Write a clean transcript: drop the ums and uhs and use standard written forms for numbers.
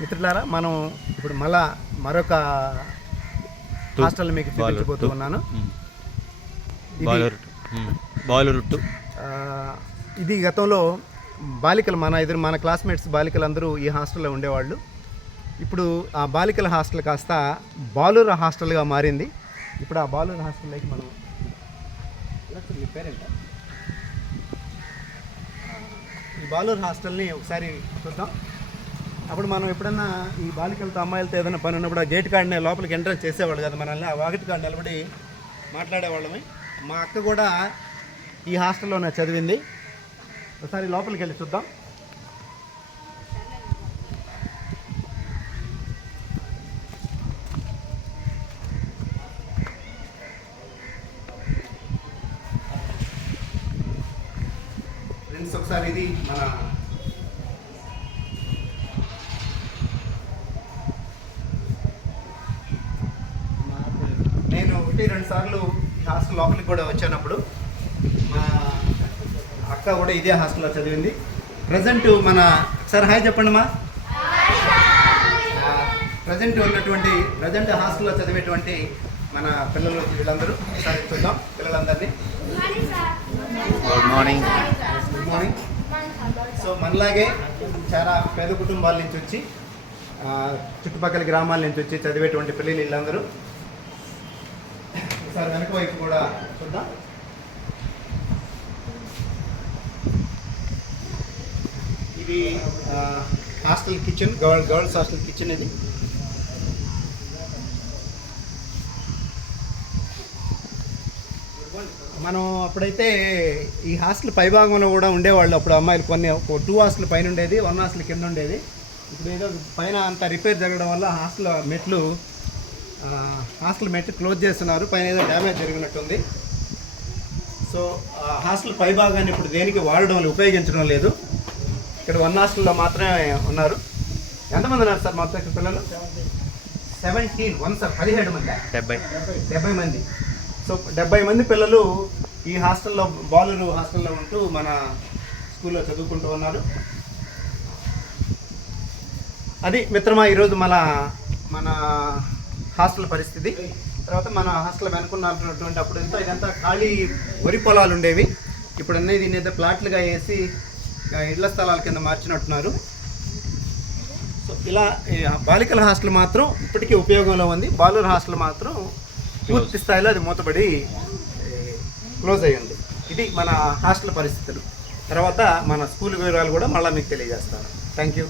మిత్రులారా, మనం ఇప్పుడు మరొక హాస్టల్ మీకు చూపించబోతూ ఉన్నాను. ఇది గతంలో బాలికలు మన క్లాస్మేట్స్ బాలికలు అందరూ ఈ హాస్టల్లో ఉండేవాళ్ళు. ఇప్పుడు ఆ బాలికల హాస్టల్ కాస్త బాలుర హాస్టల్గా మారింది. ఇప్పుడు ఆ బాలుర హాస్టల్లోకి మనం మీ పేరెంట్ ఈ బాలుర హాస్టల్ని ఒకసారి చూద్దాం. అప్పుడు మనం ఎప్పుడన్నా ఈ బాలికలతో అమ్మాయిలతో ఏదైనా పని ఉన్నప్పుడు ఆ గేట్ కాడనే లోపలికి ఎంట్రన్స్ చేసేవాళ్ళు కదా, మనల్ని ఆ వాకిటి కాడ నిలబడి మాట్లాడేవాళ్ళమే. మా అక్క కూడా ఈ హాస్టల్లోనే చదివింది. ఒకసారి లోపలికి వెళ్ళి చూద్దాం. ఫ్రెండ్స్, ఒకసారి ఇది నేను 1-2 సార్లు హాస్టల్ లోపలికి కూడా వచ్చానప్పుడు మా అక్క కూడా ఇదే హాస్టల్లో చదివింది. ప్రజెంట్ ఒకసారి హాయ్ చెప్పండి మా. ప్రజెంట్ హాస్టల్లో చదివేటువంటి మన పిల్లలు వీళ్ళందరూ ఒకసారి చూద్దాం. పిల్లలందరినీ గుడ్ మార్నింగ్. సో మనలాగే చాలా పేద కుటుంబాల నుంచి వచ్చి చుట్టుపక్కల గ్రామాల నుంచి వచ్చి చదివేటువంటి పిల్లలు వీళ్ళందరూ. ఒకసారి వెనక వైపు కూడా చూద్దాం. ఇది hostel kitchen, girls hostel kitchen. ఇది మనం అప్పుడైతే ఈ హాస్టల్ పైభాగంలో కూడా ఉండేవాళ్ళు. అప్పుడు అమ్మాయిలు కొన్ని 2 హాస్టల్ పైన ఉండేది, 1 హాస్టల్ కింద ఉండేది. ఇప్పుడు ఏదో పైన అంతా రిపేర్ జరగడం వల్ల హాస్టల్ మెట్లు క్లోజ్ చేస్తున్నారు. పైన ఏదో డ్యామేజ్ జరిగినట్టుంది. సో హాస్టల్ పైభాగాన్ని ఇప్పుడు దేనికి ఉపయోగించడం లేదు. ఇక్కడ 1 హాస్టల్లో మాత్రమే ఉన్నారు. ఎంతమంది ఉన్నారు సార్ మొత్తం ఇక్కడ పిల్లలు? 17 మంది, 70 మంది. సో 70 మంది పిల్లలు ఈ హాస్టల్లో, బాలురు హాస్టల్లో ఉంటూ మన స్కూల్లో చదువుకుంటూ ఉన్నారు. అది మిత్రమా ఈరోజు మన హాస్టల్ పరిస్థితి. తర్వాత మన హాస్టల్ వెనుకున్నటువంటి అప్పుడు ఇదంతా ఖాళీ వరి పొలాలు ఉండేవి. ఇప్పుడు అన్నీ దీన్ని ఏదో ప్లాట్లుగా వేసి ఇళ్ల స్థలాల కింద మార్చినట్టున్నారు. సో ఇలా బాలికల హాస్టల్ మాత్రం ఇప్పటికీ ఉపయోగంలో ఉంది. బాలుర హాస్టల్ మాత్రం పూర్తి స్థాయిలో అది మూతపడి క్లోజ్ అయ్యి ఉంది. ఇది మన హాస్టల్ పరిస్థితులు. తర్వాత మన స్కూల్ వివరాలు కూడా మళ్ళీ మీకు తెలియజేస్తాను. Thank you.